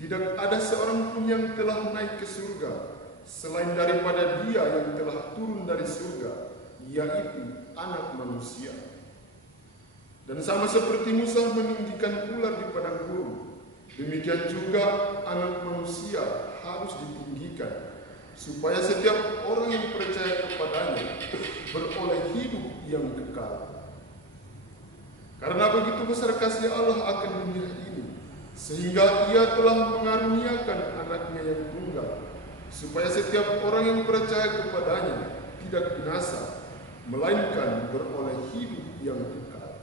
Tidak ada seorang pun yang telah naik ke surga selain daripada Dia yang telah turun dari surga, yaitu Anak Manusia. Dan sama seperti Musa meninggikan ular di padang gurun, demikian juga Anak Manusia harus ditinggikan, supaya setiap orang yang percaya kepadanya beroleh hidup yang kekal. Karena begitu besar kasih Allah akan dunia ini, sehingga Ia telah mengaruniakan anaknya yang tunggal, supaya setiap orang yang percaya kepadanya tidak binasa, melainkan beroleh hidup yang kekal.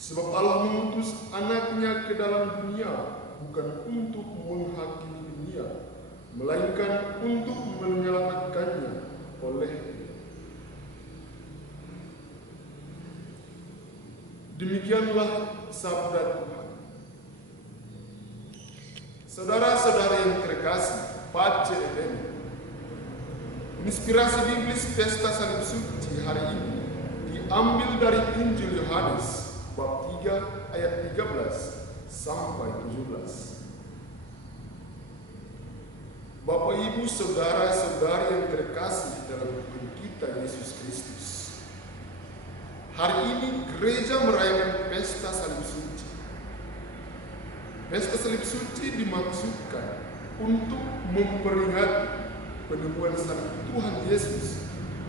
Sebab Allah mengutus anaknya ke dalam dunia bukan untuk menghakimi dunia, melainkan untuk menyelamatkannya olehnya. Demikianlah sabda Tuhan. Saudara-saudara yang terkasih, Pace Eveni, inspirasi biblis pesta salib suci hari ini diambil dari Injil Yohanes bab 3 ayat 13 sampai 17. Bapak, Ibu, saudara-saudari yang terkasih dalam Tuhan kita Yesus Kristus, hari ini gereja merayakan pesta salib suci. Pesta salib suci dimaksudkan untuk memperingati penemuan salib Tuhan Yesus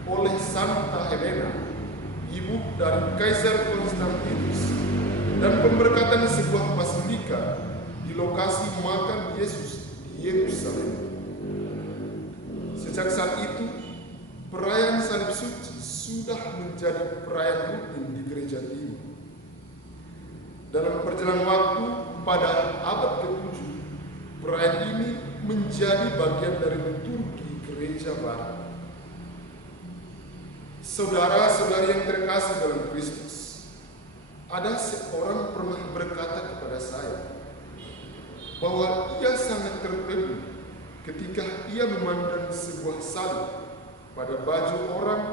oleh Santa Helena, ibu dari Kaisar Konstantinus, dan pemberkatan sebuah basilika di lokasi makam Yesus di Yerusalem. Sejak saat itu, perayaan salib suci sudah menjadi perayaan rutin di gereja timur. Dalam perjalanan waktu pada abad ke-7, perayaan ini menjadi bagian dari liturgi gereja barat. Saudara-saudari yang terkasih dalam Kristus, ada seorang pernah berkata kepada saya bahwa ia sangat tertegun ketika ia memandang sebuah salib pada baju orang,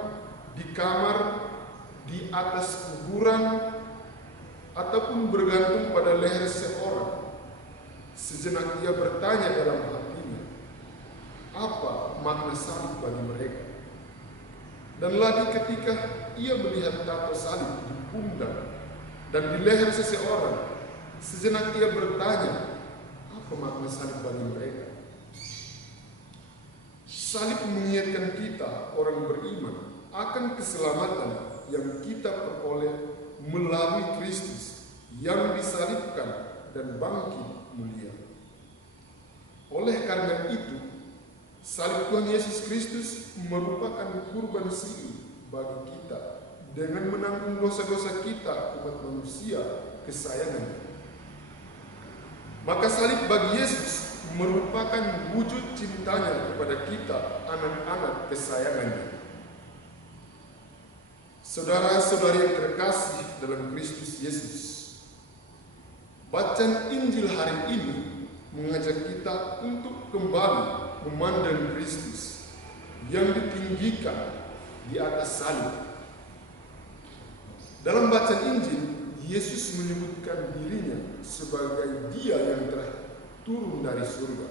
di kamar, di atas kuburan, ataupun bergantung pada leher seorang. Sejenak ia bertanya dalam hatinya, apa makna salib bagi mereka? Dan lagi ketika ia melihat tato salib di pundak dan di leher seseorang, sejenak ia bertanya, apa makna salib bagi mereka? Salib mengingatkan kita, orang beriman, akan keselamatan yang kita peroleh melalui Kristus yang disalibkan dan bangkit mulia. Oleh karena itu, salib Tuhan Yesus Kristus merupakan kurban siri bagi kita dengan menanggung dosa-dosa kita umat manusia kesayangannya. Maka salib bagi Yesus merupakan wujud cintanya kepada kita, anak-anak kesayangannya. Saudara-saudari yang terkasih dalam Kristus Yesus, bacaan Injil hari ini mengajak kita untuk kembali memandang Kristus yang ditinggikan di atas salib. Dalam bacaan Injil, Yesus menyebutkan dirinya sebagai Dia yang telah turun dari surga.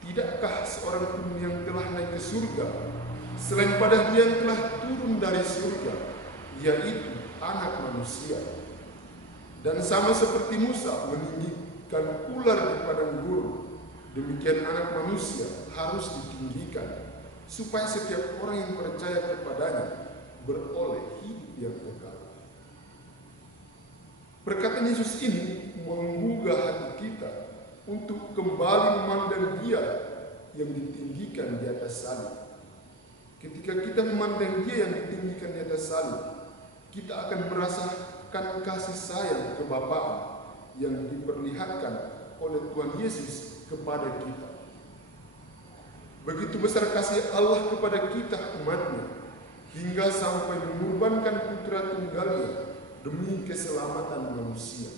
Tidakkah seorang pun yang telah naik ke surga selain pada Dia yang telah turun dari surga, yaitu Anak Manusia? Dan sama seperti Musa meninggikan ular di padang gurun, demikian Anak Manusia harus ditinggikan, supaya setiap orang yang percaya kepadanya beroleh hidup yang kekal. Perkataan Yesus ini menggugah hati kita untuk kembali memandang Dia yang ditinggikan di atas salib. Ketika kita memandang Dia yang ditinggikan di atas salib, kita akan merasakan kasih sayang kebapaan yang diperlihatkan oleh Tuhan Yesus kepada kita. Begitu besar kasih Allah kepada kita umatnya, hingga sampai mengorbankan putra tunggalnya demi keselamatan manusia.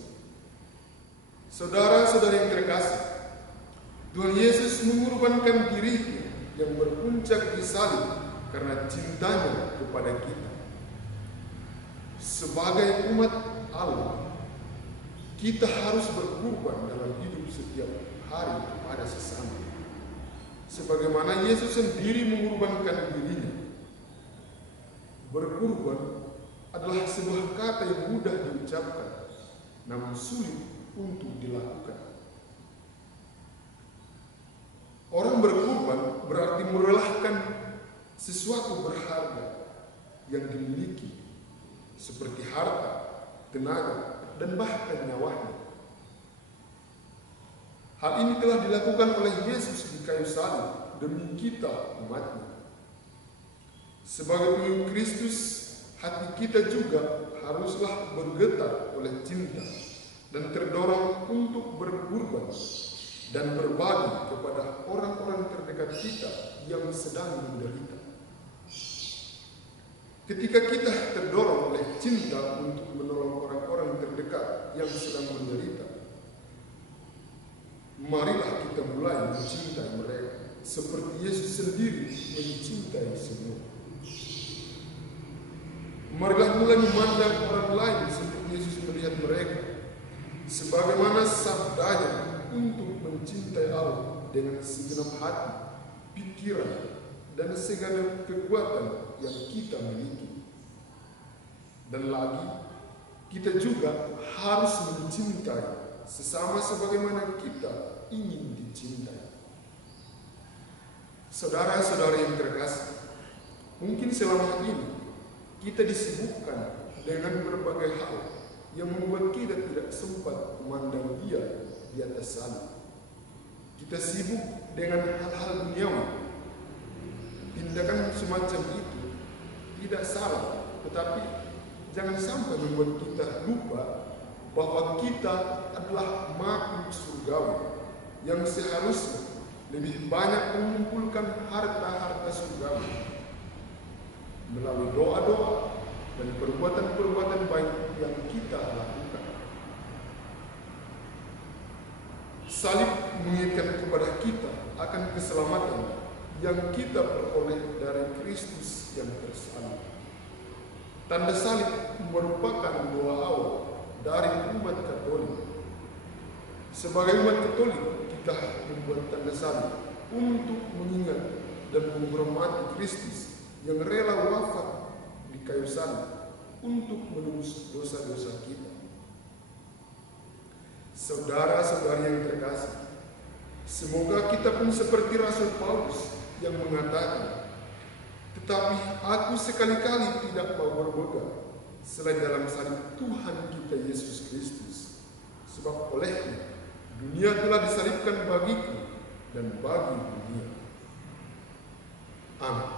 Saudara-saudari yang terkasih, Tuhan Yesus mengorbankan dirinya yang berpuncak di salib karena cintanya kepada kita. Sebagai umat Allah, kita harus berkorban dalam hidup setiap hari kepada sesama. Sebagaimana Yesus sendiri mengorbankan dirinya. Berkorban adalah sebuah kata yang mudah diucapkan, namun sulit untuk dilakukan. Orang berkorban berarti merelahkan sesuatu berharga yang dimiliki, seperti harta, tenaga, dan bahkan nyawanya. Hal ini telah dilakukan oleh Yesus di kayu salib demi kita umatnya. Sebagai pengikut Kristus, hati kita juga haruslah bergetar oleh cinta dan terdorong untuk berkorban dan berbagi kepada orang-orang terdekat kita yang sedang menderita. Ketika kita terdorong oleh cinta untuk menolong orang-orang terdekat yang sedang menderita, marilah kita mulai mencintai mereka seperti Yesus sendiri mencintai semua. Marilah mulai memandang orang lain seperti Yesus melihat mereka, sebagaimana sabdanya untuk mencintai Allah dengan segenap hati, pikiran, dan segenap kekuatan yang kita miliki. Dan lagi, kita juga harus mencintai sesama sebagaimana kita ingin dicintai. Saudara-saudara yang terkasih, mungkin selama ini kita disibukkan dengan berbagai hal yang membuat kita tidak sempat memandang Dia di atas salib. Kita sibuk dengan hal-hal duniawi. Tindakan semacam itu tidak salah, tetapi jangan sampai membuat kita lupa bahwa kita adalah makhluk surgawi yang seharusnya lebih banyak mengumpulkan harta-harta surgawi melalui doa-doa dan perbuatan-perbuatan baik yang kita lakukan. Salib mengingatkan kepada kita akan keselamatan yang kita peroleh dari Kristus yang tersalib. Tanda salib merupakan doa awal dari umat Katolik. Sebagai umat Katolik, kita membuat tanda salib untuk mengingat dan menghormati Kristus yang rela wafat di kayu salib untuk menebus dosa-dosa kita. Saudara-saudari yang terkasih, semoga kita pun seperti Rasul Paulus yang mengatakan, "Tetapi aku sekali-kali tidak mau berpegang selain dalam salib Tuhan kita Yesus Kristus, sebab olehnya dunia telah disalibkan bagiku dan bagi dunia." Amin.